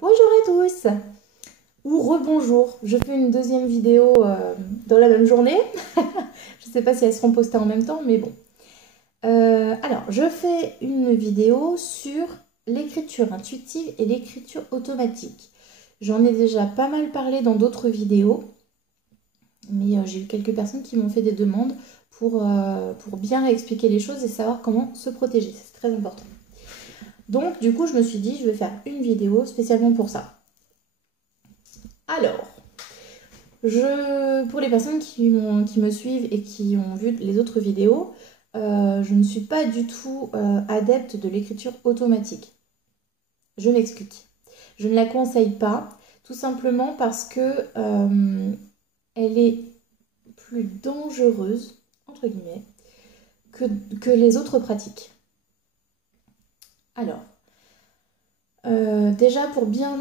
Bonjour à tous, ou rebonjour, je fais une deuxième vidéo dans la même journée. Je ne sais pas si elles seront postées en même temps, mais bon. Alors, je fais une vidéo sur l'écriture intuitive et l'écriture automatique. J'en ai déjà pas mal parlé dans d'autres vidéos, mais j'ai eu quelques personnes qui m'ont fait des demandes pour bien réexpliquer les choses et savoir comment se protéger. C'est très important. Donc, du coup, je me suis dit, je vais faire une vidéo spécialement pour ça. Alors, pour les personnes qui me suivent et qui ont vu les autres vidéos, je ne suis pas du tout adepte de l'écriture automatique. Je m'explique. Je ne la conseille pas, tout simplement parce que elle est plus dangereuse, entre guillemets, que les autres pratiques. Alors, déjà, pour bien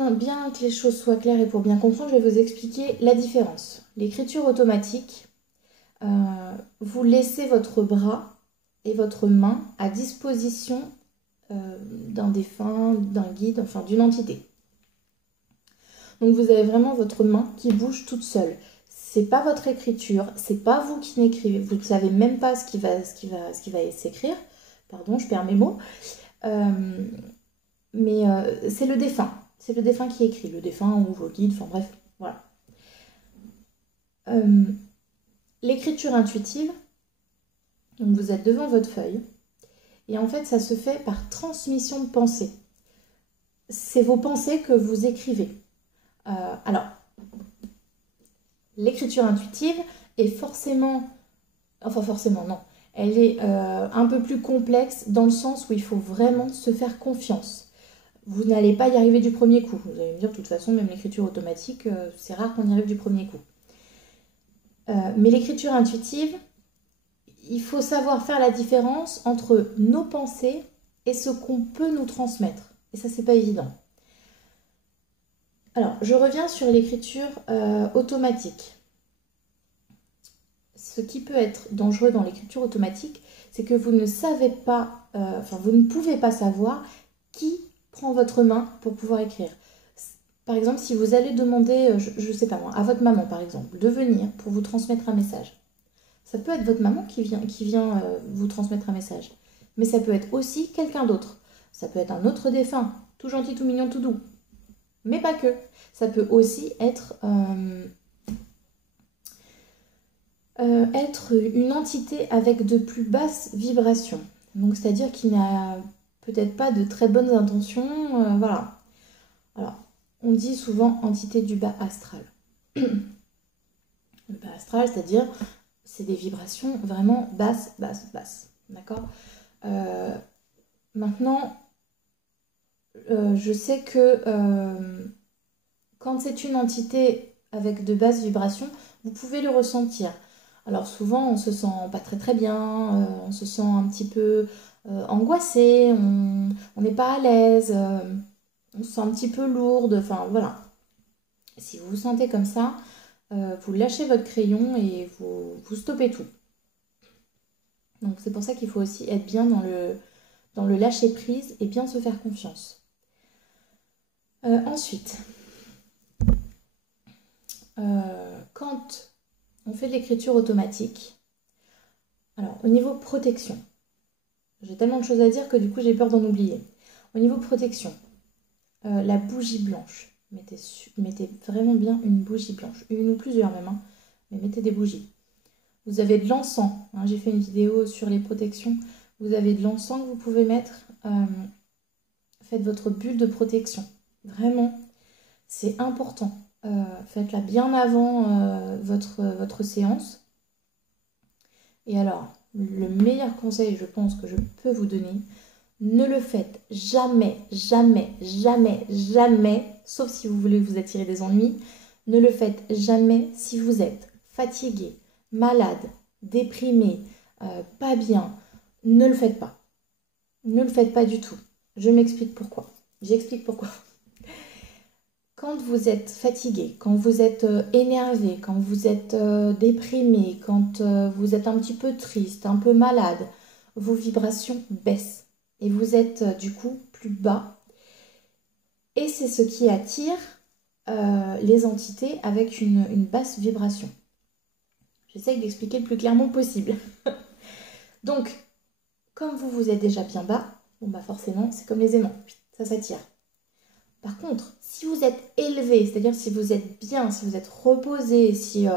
que les choses soient claires et pour bien comprendre, je vais vous expliquer la différence. L'écriture automatique, vous laissez votre bras et votre main à disposition d'un défunt, d'un guide, enfin d'une entité. Donc vous avez vraiment votre main qui bouge toute seule. C'est pas votre écriture, c'est pas vous qui n'écrivez, vous ne savez même pas ce qui va s'écrire. Pardon, je perds mes mots. Mais c'est le défunt. C'est le défunt qui écrit. Le défunt ou vos guides, enfin bref, voilà. L'écriture intuitive, donc vous êtes devant votre feuille, et en fait ça se fait par transmission de pensée. C'est vos pensées que vous écrivez. Alors, l'écriture intuitive est forcément non, elle est un peu plus complexe dans le sens où il faut vraiment se faire confiance. Vous n'allez pas y arriver du premier coup. Vous allez me dire, de toute façon, même l'écriture automatique, c'est rare qu'on y arrive du premier coup. Mais l'écriture intuitive, il faut savoir faire la différence entre nos pensées et ce qu'on peut nous transmettre. Et ça, c'est pas évident. Alors, je reviens sur l'écriture automatique. Ce qui peut être dangereux dans l'écriture automatique, c'est que vous ne savez pas, vous ne pouvez pas savoir qui prend votre main pour pouvoir écrire. Par exemple, si vous allez demander, je ne sais pas moi, à votre maman par exemple, de venir pour vous transmettre un message. Ça peut être votre maman qui vient vous transmettre un message. Mais ça peut être aussi quelqu'un d'autre. Ça peut être un autre défunt, tout gentil, tout mignon, tout doux. Mais pas que. Ça peut aussi être une entité avec de plus basses vibrations. Donc c'est-à-dire qu'il n'a peut-être pas de très bonnes intentions. Voilà. Alors, on dit souvent entité du bas astral. Le bas astral, c'est-à-dire, c'est des vibrations vraiment basses, basses, basses. D'accord. Maintenant, je sais que quand c'est une entité avec de basses vibrations, vous pouvez le ressentir. Alors souvent, on se sent pas très très bien, on se sent un petit peu angoissé, on n'est pas à l'aise, on se sent un petit peu lourde, enfin voilà. Si vous vous sentez comme ça, vous lâchez votre crayon et vous stoppez tout. Donc c'est pour ça qu'il faut aussi être bien dans le lâcher prise et bien se faire confiance. Ensuite, quand on fait de l'écriture automatique, alors au niveau protection, j'ai tellement de choses à dire que du coup j'ai peur d'en oublier. Au niveau protection, la bougie blanche. Mettez vraiment bien une bougie blanche, une ou plusieurs même, hein, mais mettez des bougies. Vous avez de l'encens, hein, j'ai fait une vidéo sur les protections. Vous avez de l'encens que vous pouvez mettre. Faites votre bulle de protection. Vraiment, c'est important. Faites-la bien avant votre séance. Et alors, le meilleur conseil, je pense, que je peux vous donner, ne le faites jamais, jamais, jamais, jamais, sauf si vous voulez vous attirer des ennuis, ne le faites jamais si vous êtes fatigué, malade, déprimé, pas bien. Ne le faites pas. Ne le faites pas du tout. Je m'explique pourquoi. J'explique pourquoi. Quand vous êtes fatigué, quand vous êtes énervé, quand vous êtes déprimé, quand vous êtes un petit peu triste, un peu malade, vos vibrations baissent et vous êtes du coup plus bas. Et c'est ce qui attire les entités avec une basse vibration. J'essaye d'expliquer le plus clairement possible. Donc, comme vous êtes déjà bien bas, bon bah forcément, c'est comme les aimants, ça s'attire. Par contre, si vous êtes élevé, c'est-à-dire si vous êtes bien, si vous êtes reposé, si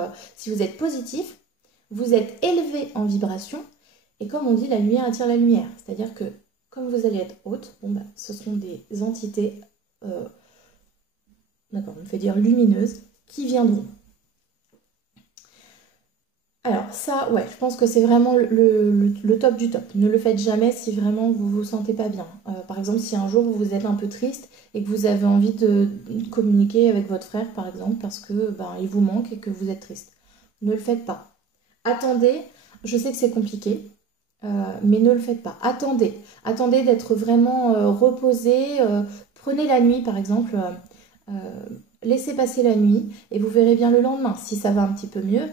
vous êtes positif, vous êtes élevé en vibration, et comme on dit, la lumière attire la lumière. C'est-à-dire que, comme vous allez être haute, bon bah, ce sont des entités, d'accord, on me fait dire lumineuses, qui viendront. Alors ça, ouais, je pense que c'est vraiment le top du top. Ne le faites jamais si vraiment vous vous sentez pas bien. Par exemple, si un jour vous êtes un peu triste et que vous avez envie de communiquer avec votre frère, par exemple, parce que il vous manque et que vous êtes triste. Ne le faites pas. Attendez, je sais que c'est compliqué, mais ne le faites pas. Attendez d'être vraiment reposé. Prenez la nuit, par exemple. Laissez passer la nuit et vous verrez bien le lendemain. Si ça va un petit peu mieux,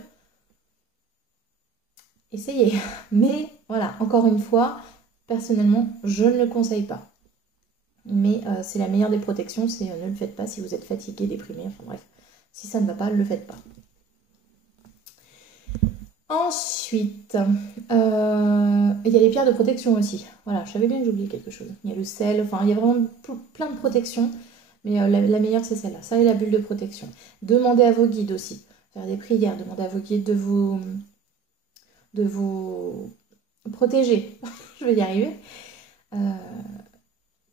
essayez. Mais voilà, encore une fois, personnellement, je ne le conseille pas. Mais c'est la meilleure des protections, c'est ne le faites pas si vous êtes fatigué, déprimé, enfin bref. Si ça ne va pas, ne le faites pas. Ensuite, il y a les pierres de protection aussi. Voilà, je savais bien que j'oubliais quelque chose. Il y a le sel, enfin il y a vraiment plein de protections. Mais la meilleure, c'est celle-là. Ça et la bulle de protection. Demandez à vos guides aussi. Faire des prières, demandez à vos guides de vous protéger. Je vais y arriver.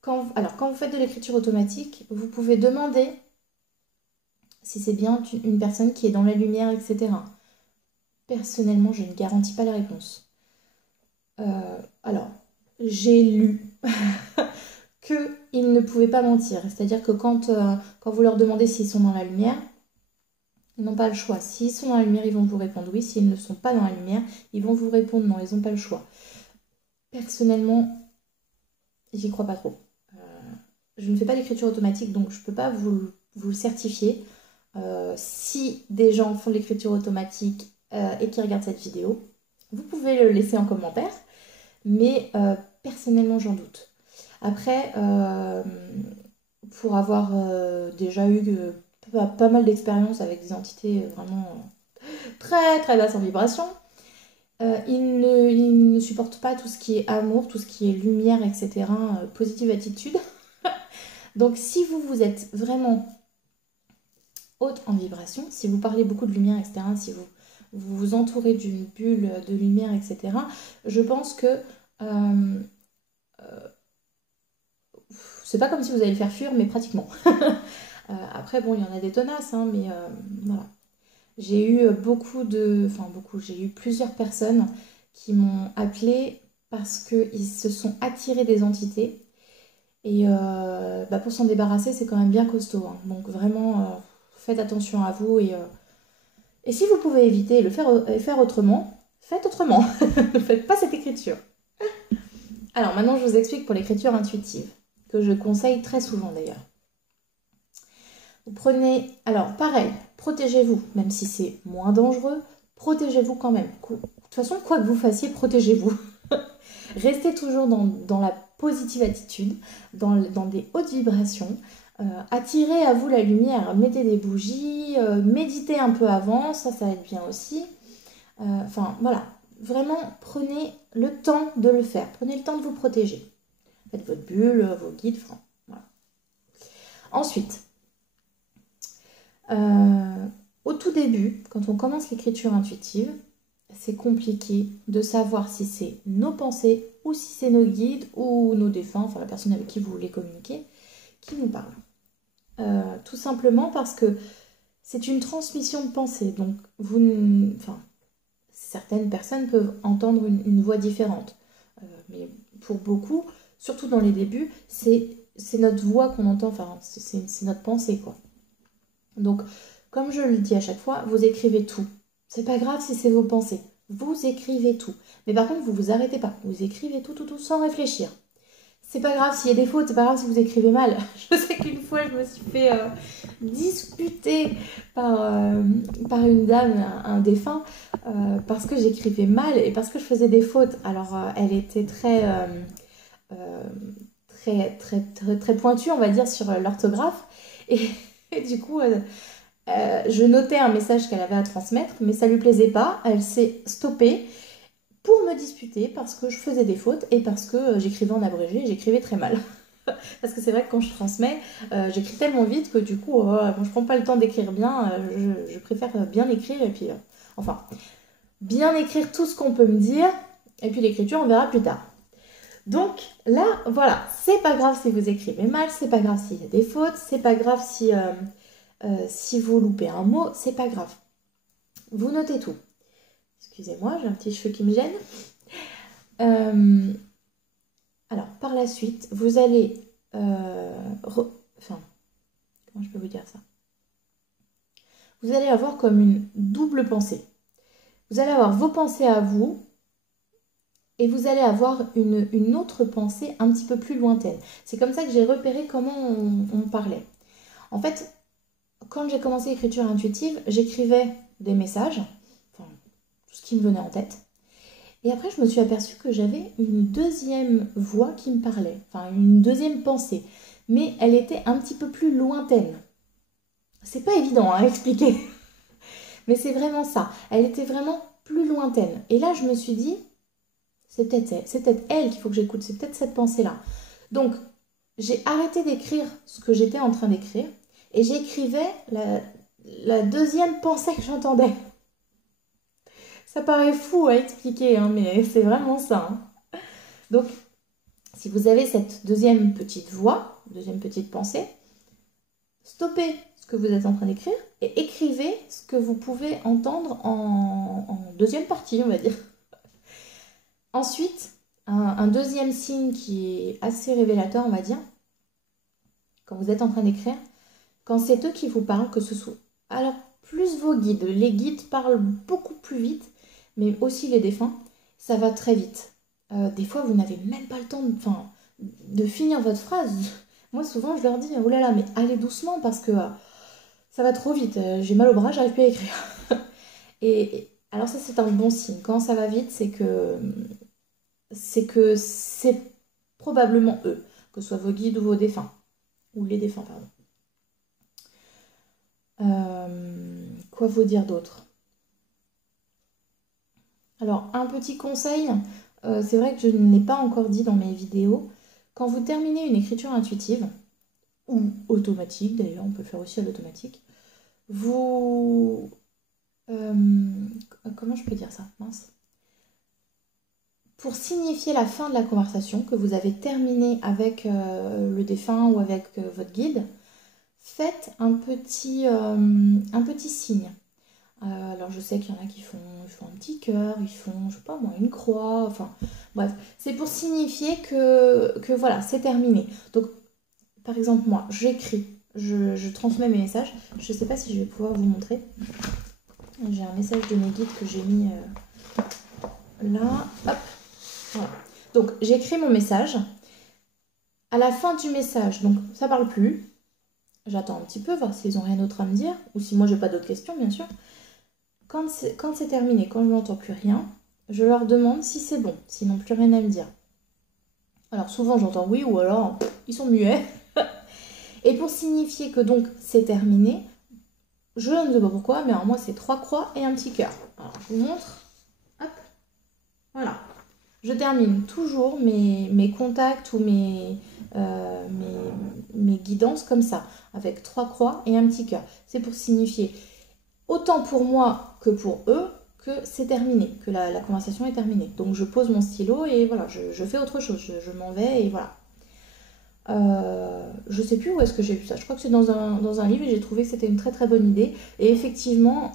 Quand vous faites de l'écriture automatique, vous pouvez demander si c'est bien une personne qui est dans la lumière, etc. Personnellement, je ne garantis pas la réponse. Alors, j'ai lu qu'ils ne pouvaient pas mentir. C'est-à-dire que quand vous leur demandez s'ils sont dans la lumière, ils n'ont pas le choix. S'ils sont dans la lumière, ils vont vous répondre oui. S'ils ne sont pas dans la lumière, ils vont vous répondre non. Ils n'ont pas le choix. Personnellement, j'y crois pas trop. Je ne fais pas d'écriture automatique, donc je ne peux pas vous le certifier. Si des gens font de l'écriture automatique et qui regardent cette vidéo, vous pouvez le laisser en commentaire. Mais personnellement, j'en doute. Après, pour avoir déjà eu pas mal d'expérience avec des entités vraiment très très basses en vibration, ils ne supportent pas tout ce qui est amour, tout ce qui est lumière, etc. Positive attitude. Donc si vous êtes vraiment haute en vibration, si vous parlez beaucoup de lumière, etc., si vous vous entourez d'une bulle de lumière, etc., je pense que c'est pas comme si vous allez le faire fuir, mais pratiquement. Après, bon, il y en a des tenaces, hein, mais voilà. J'ai eu j'ai eu plusieurs personnes qui m'ont appelé parce qu'ils se sont attirés des entités. Et pour s'en débarrasser, c'est quand même bien costaud. Hein. Donc vraiment, faites attention à vous. Et si vous pouvez éviter et faire autrement, faites autrement. Ne faites pas cette écriture. Alors maintenant, je vous explique pour l'écriture intuitive, que je conseille très souvent d'ailleurs. Vous prenez, alors pareil, protégez-vous, même si c'est moins dangereux, protégez-vous quand même. De toute façon, quoi que vous fassiez, protégez-vous. Restez toujours dans la positive attitude, dans des hautes vibrations. Attirez à vous la lumière, mettez des bougies, méditez un peu avant, ça va être bien aussi. Enfin, voilà, vraiment, prenez le temps de le faire, prenez le temps de vous protéger. Faites votre bulle, vos guides, enfin, voilà. Ensuite, au tout début, quand on commence l'écriture intuitive, c'est compliqué de savoir si c'est nos pensées ou si c'est nos guides ou nos défunts, enfin la personne avec qui vous voulez communiquer, qui nous parle. Tout simplement parce que c'est une transmission de pensée. Donc, certaines personnes peuvent entendre une voix différente. Mais pour beaucoup, surtout dans les débuts, c'est notre voix qu'on entend, enfin, c'est notre pensée, quoi. Donc, comme je le dis à chaque fois, vous écrivez tout. C'est pas grave si c'est vos pensées. Vous écrivez tout. Mais par contre, vous vous arrêtez pas. Vous écrivez tout sans réfléchir. C'est pas grave s'il y a des fautes, c'est pas grave si vous écrivez mal. Je sais qu'une fois, je me suis fait disputer par une dame, un défunt, parce que j'écrivais mal et parce que je faisais des fautes. Alors, elle était très pointues, on va dire, sur l'orthographe. Et du coup, je notais un message qu'elle avait à transmettre, mais ça lui plaisait pas. Elle s'est stoppée pour me disputer parce que je faisais des fautes et parce que j'écrivais en abrégé et j'écrivais très mal. Parce que c'est vrai que quand je transmets, j'écris tellement vite que du coup, bon, je prends pas le temps d'écrire bien. Je préfère bien écrire et puis, enfin, bien écrire tout ce qu'on peut me dire. Et puis l'écriture, on verra plus tard. Donc là, voilà, c'est pas grave si vous écrivez mal, c'est pas grave s'il y a des fautes, c'est pas grave si vous loupez un mot, c'est pas grave. Vous notez tout. Excusez-moi, j'ai un petit cheveu qui me gêne. Alors, par la suite, vous allez... Enfin, comment je peux vous dire ça? Vous allez avoir comme une double pensée. Vous allez avoir vos pensées à vous et vous allez avoir une autre pensée un petit peu plus lointaine. C'est comme ça que j'ai repéré comment on parlait. En fait, quand j'ai commencé l'écriture intuitive, j'écrivais des messages, enfin, tout ce qui me venait en tête. Et après, je me suis aperçue que j'avais une deuxième voix qui me parlait, enfin une deuxième pensée, mais elle était un petit peu plus lointaine. C'est pas évident à expliquer, mais c'est vraiment ça. Elle était vraiment plus lointaine. Et là, je me suis dit, c'est peut-être elle qu'il faut que j'écoute, c'est peut-être cette pensée-là. Donc, j'ai arrêté d'écrire ce que j'étais en train d'écrire et j'écrivais la deuxième pensée que j'entendais. Ça paraît fou à expliquer, hein, mais c'est vraiment ça. Hein. Donc, si vous avez cette deuxième petite voix, deuxième petite pensée, stoppez ce que vous êtes en train d'écrire et écrivez ce que vous pouvez entendre en deuxième partie, on va dire. Ensuite, un deuxième signe qui est assez révélateur, on va dire, quand vous êtes en train d'écrire, quand c'est eux qui vous parlent, que ce soit... Alors, plus vos guides, les guides parlent beaucoup plus vite, mais aussi les défunts, ça va très vite. Des fois, vous n'avez même pas le temps de finir votre phrase. Moi, souvent, je leur dis, oh là là, mais allez doucement parce que ça va trop vite. J'ai mal au bras, j'arrive plus à écrire. et alors ça, c'est un bon signe. Quand ça va vite, c'est que c'est probablement eux, que ce soit vos guides ou vos défunts. Ou les défunts, pardon. Quoi vous dire d'autre? Alors, un petit conseil, c'est vrai que je ne l'ai pas encore dit dans mes vidéos. Quand vous terminez une écriture intuitive, ou automatique d'ailleurs, on peut le faire aussi à l'automatique, vous... comment je peux dire ça? Mince. Pour signifier la fin de la conversation, que vous avez terminé avec le défunt ou avec votre guide, faites un petit signe. Alors je sais qu'il y en a qui font un petit cœur, ils font, je sais pas moi, une croix, enfin bref. C'est pour signifier que voilà, c'est terminé. Donc par exemple moi, j'écris, je transmets mes messages. Je sais pas si je vais pouvoir vous montrer. J'ai un message de mes guides que j'ai mis là, hop, voilà. Donc j'écris mon message. À la fin du message, donc ça parle plus. J'attends un petit peu, voir s'ils ont rien d'autre à me dire, ou si moi j'ai pas d'autres questions bien sûr. Quand c'est terminé, quand je n'entends plus rien, je leur demande si c'est bon, s'ils n'ont plus rien à me dire. Alors souvent j'entends oui ou alors ils sont muets. Et pour signifier que donc c'est terminé, je ne sais pas pourquoi, mais alors moi c'est 3 croix et un petit cœur. Alors je vous montre. Hop. Voilà. Je termine toujours mes contacts ou mes guidances comme ça, avec 3 croix et un petit cœur. C'est pour signifier, autant pour moi que pour eux, que c'est terminé, que la conversation est terminée. Donc je pose mon stylo et voilà, je fais autre chose, je m'en vais et voilà. Je sais plus où est-ce que j'ai vu ça, je crois que c'est dans un livre et j'ai trouvé que c'était une très très bonne idée. Et effectivement,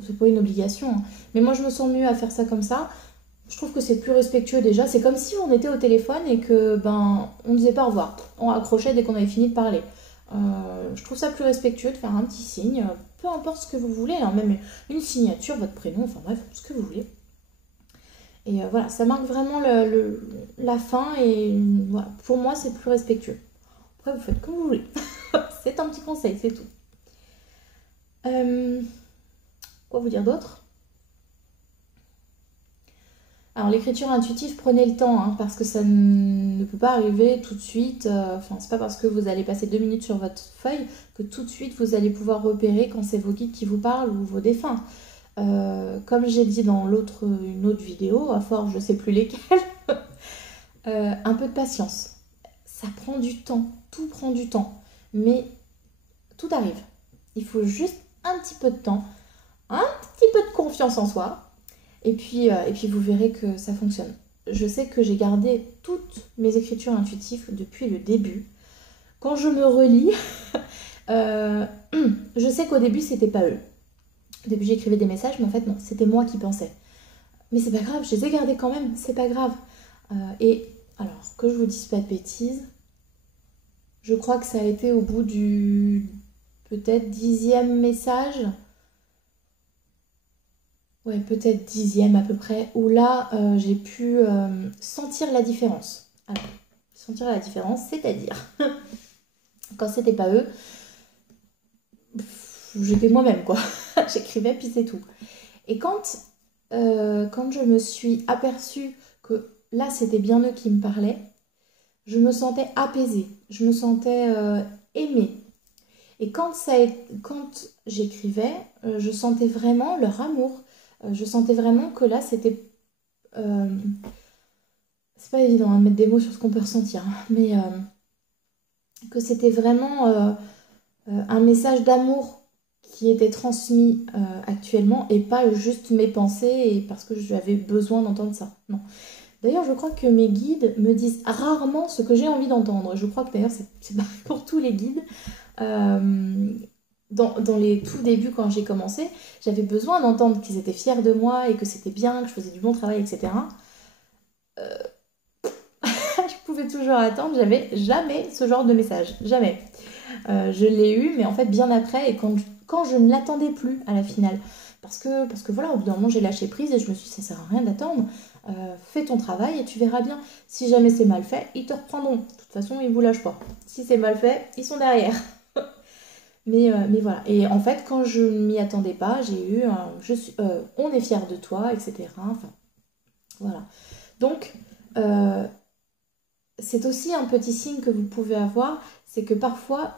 c'est pas une obligation, hein, mais moi je me sens mieux à faire ça comme ça. Je trouve que c'est plus respectueux déjà. C'est comme si on était au téléphone et que on ne disait pas au revoir. On accrochait dès qu'on avait fini de parler. Je trouve ça plus respectueux de faire un petit signe, peu importe ce que vous voulez, hein, même une signature, votre prénom, enfin bref, ce que vous voulez. Et voilà, ça marque vraiment la fin et voilà, pour moi c'est plus respectueux. Après vous faites comme vous voulez. C'est un petit conseil, c'est tout. Quoi vous dire d'autre? Alors l'écriture intuitive, prenez le temps, hein, parce que ça ne peut pas arriver tout de suite. Enfin, c'est pas parce que vous allez passer 2 minutes sur votre feuille que tout de suite vous allez pouvoir repérer quand c'est vos guides qui vous parlent ou vos défunts. Comme j'ai dit dans une autre vidéo, à force je sais plus lesquelles, un peu de patience. Ça prend du temps, tout prend du temps, mais tout arrive. Il faut juste un petit peu de temps, un petit peu de confiance en soi. Et puis vous verrez que ça fonctionne. Je sais que j'ai gardé toutes mes écritures intuitives depuis le début. Quand je me relis, je sais qu'au début, c'était pas eux. Au début, j'écrivais des messages, mais en fait, non, c'était moi qui pensais. Mais c'est pas grave, je les ai gardés quand même, c'est pas grave. Et alors, que je vous dise pas de bêtises, je crois que ça a été au bout du peut-être 10e message. Ouais, peut-être 10e à peu près, où là, j'ai pu sentir la différence. Alors, sentir la différence, c'est-à-dire, quand c'était pas eux, j'étais moi-même, quoi. J'écrivais, puis c'est tout. Et quand je me suis aperçue que là, c'était bien eux qui me parlaient, je me sentais apaisée, je me sentais aimée. Et quand j'écrivais, je sentais vraiment leur amour. Je sentais vraiment que là, c'était... c'est pas évident de mettre des mots sur ce qu'on peut ressentir, hein, mais que c'était vraiment un message d'amour qui était transmis actuellement et pas juste mes pensées et parce que j'avais besoin d'entendre ça. Non. D'ailleurs, je crois que mes guides me disent rarement ce que j'ai envie d'entendre. Je crois que d'ailleurs, c'est pareil pour tous les guides. Dans les tout débuts, quand j'ai commencé, j'avais besoin d'entendre qu'ils étaient fiers de moi et que c'était bien, que je faisais du bon travail, etc. Je pouvais toujours attendre, j'avais jamais ce genre de message, jamais. Je l'ai eu, mais en fait bien après, et quand je ne l'attendais plus à la finale. Parce que voilà, au bout d'un moment, j'ai lâché prise et je me suis dit, ça sert à rien d'attendre. Fais ton travail et tu verras bien. Si jamais c'est mal fait, ils te reprendront. De toute façon, ils vous lâchent pas. Si c'est mal fait, ils sont derrière. Mais voilà. Et en fait, quand je ne m'y attendais pas, j'ai eu on est fiers de toi, etc. Enfin, voilà. Donc, c'est aussi un petit signe que vous pouvez avoir, c'est que parfois,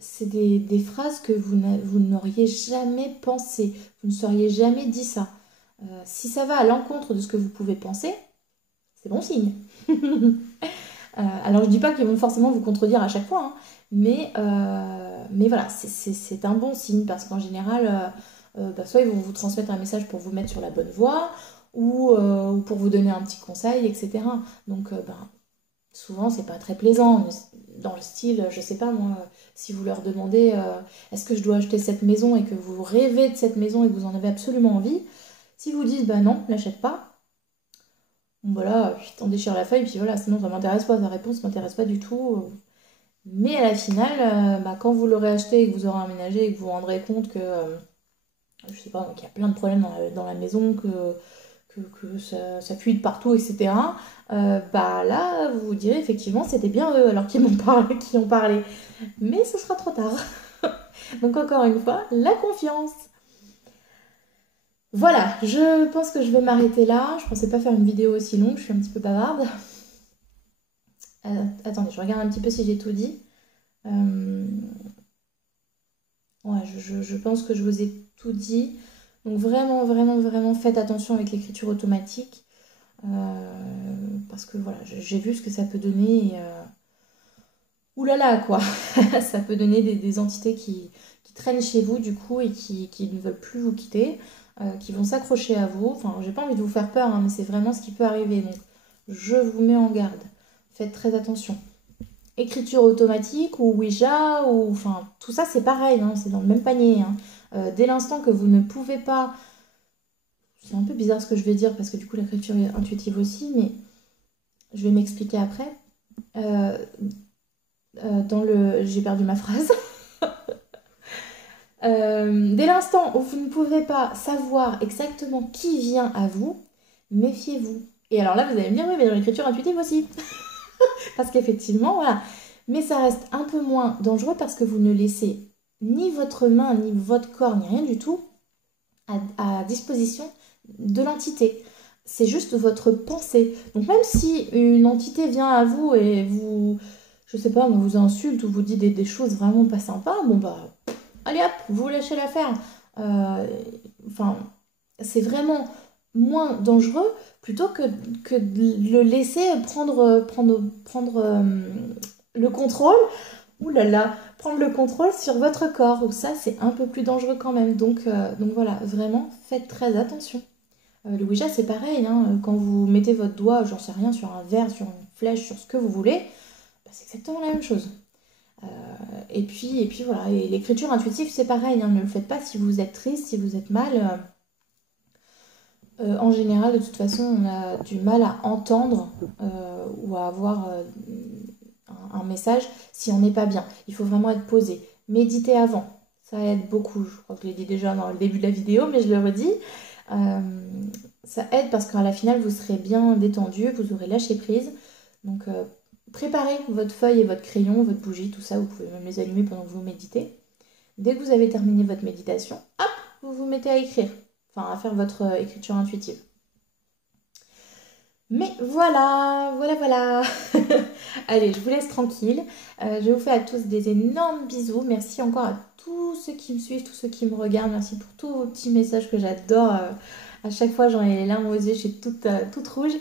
c'est des phrases que vous n'auriez jamais pensé, vous ne seriez jamais dit ça. Si ça va à l'encontre de ce que vous pouvez penser, c'est bon signe. Alors je dis pas qu'ils vont forcément vous contredire à chaque fois, hein, mais voilà, c'est un bon signe parce qu'en général, soit ils vont vous transmettre un message pour vous mettre sur la bonne voie ou pour vous donner un petit conseil, etc. Donc souvent c'est pas très plaisant. Dans le style, je sais pas moi, si vous leur demandez est-ce que je dois acheter cette maison et que vous rêvez de cette maison et que vous en avez absolument envie, si vous dites bah non, l'achète pas, bon voilà, puis t'en déchires la feuille, puis voilà, sinon ça m'intéresse pas, ta réponse m'intéresse pas du tout. Mais à la finale, quand vous l'aurez acheté et que vous aurez emménagé et que vous vous rendrez compte que, je sais pas, qu'il y a plein de problèmes dans la maison, que ça fuit de partout, etc. Bah là, vous vous direz effectivement, c'était bien eux alors qu'ils m'ont parlé, qui ont parlé. Mais ce sera trop tard. Donc encore une fois, la confiance. Voilà, je pense que je vais m'arrêter là. Je pensais pas faire une vidéo aussi longue, je suis un petit peu bavarde. Attendez, je regarde un petit peu si j'ai tout dit. Ouais, je pense que je vous ai tout dit. Donc vraiment, vraiment, vraiment, faites attention avec l'écriture automatique. Parce que voilà, j'ai vu ce que ça peut donner. Ouh là là, quoi. Ça peut donner des entités qui traînent chez vous, du coup, et qui ne veulent plus vous quitter, qui vont s'accrocher à vous. Enfin, j'ai pas envie de vous faire peur, hein, mais c'est vraiment ce qui peut arriver. Donc, je vous mets en garde. Faites très attention. Écriture automatique ou Ouija, ou enfin tout ça c'est pareil, hein, c'est dans le même panier, hein. Dès l'instant que vous ne pouvez pas, c'est un peu bizarre ce que je vais dire parce que du coup l'écriture est intuitive aussi, mais je vais m'expliquer après. J'ai perdu ma phrase. Dès l'instant où vous ne pouvez pas savoir exactement qui vient à vous, méfiez-vous. Et alors là vous allez me dire oui mais dans l'écriture intuitive aussi. Parce qu'effectivement, voilà. Mais ça reste un peu moins dangereux parce que vous ne laissez ni votre main, ni votre corps, ni rien du tout à disposition de l'entité. c'est juste votre pensée. Donc même si une entité vient à vous et vous, je sais pas, vous insulte ou vous dit des choses vraiment pas sympas, bon bah, allez hop, vous lâchez l'affaire. Enfin, c'est vraiment moins dangereux plutôt que de le laisser prendre le contrôle. Ouh là là, prendre le contrôle sur votre corps. Donc ça, c'est un peu plus dangereux quand même. Donc voilà, vraiment, faites très attention. Le Ouija, c'est pareil, hein, quand vous mettez votre doigt, j'en sais rien, sur un verre, sur une flèche, sur ce que vous voulez, bah, c'est exactement la même chose. Et puis voilà, et l'écriture intuitive, c'est pareil, hein, ne le faites pas si vous êtes triste, si vous êtes mal. En général, de toute façon, on a du mal à entendre ou à avoir un message si on n'est pas bien. Il faut vraiment être posé. Méditez avant, ça aide beaucoup. Je crois que je l'ai dit déjà dans le début de la vidéo, mais je le redis. Euh, Ça aide parce qu'à la finale, vous serez bien détendu, vous aurez lâché prise. Donc, préparez votre feuille et votre crayon, votre bougie, tout ça. Vous pouvez même les allumer pendant que vous méditez. Dès que vous avez terminé votre méditation, hop, vous vous mettez à écrire. Enfin, à faire votre écriture intuitive. Mais voilà, voilà. Allez, je vous laisse tranquille. Je vous fais à tous des énormes bisous. Merci encore à tous ceux qui me suivent, tous ceux qui me regardent. Merci pour tous vos petits messages que j'adore. À chaque fois, j'en ai les larmes aux yeux, je suis toute rouge.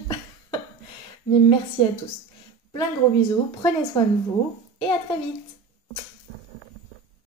Mais merci à tous. Plein de gros bisous, prenez soin de vous et à très vite.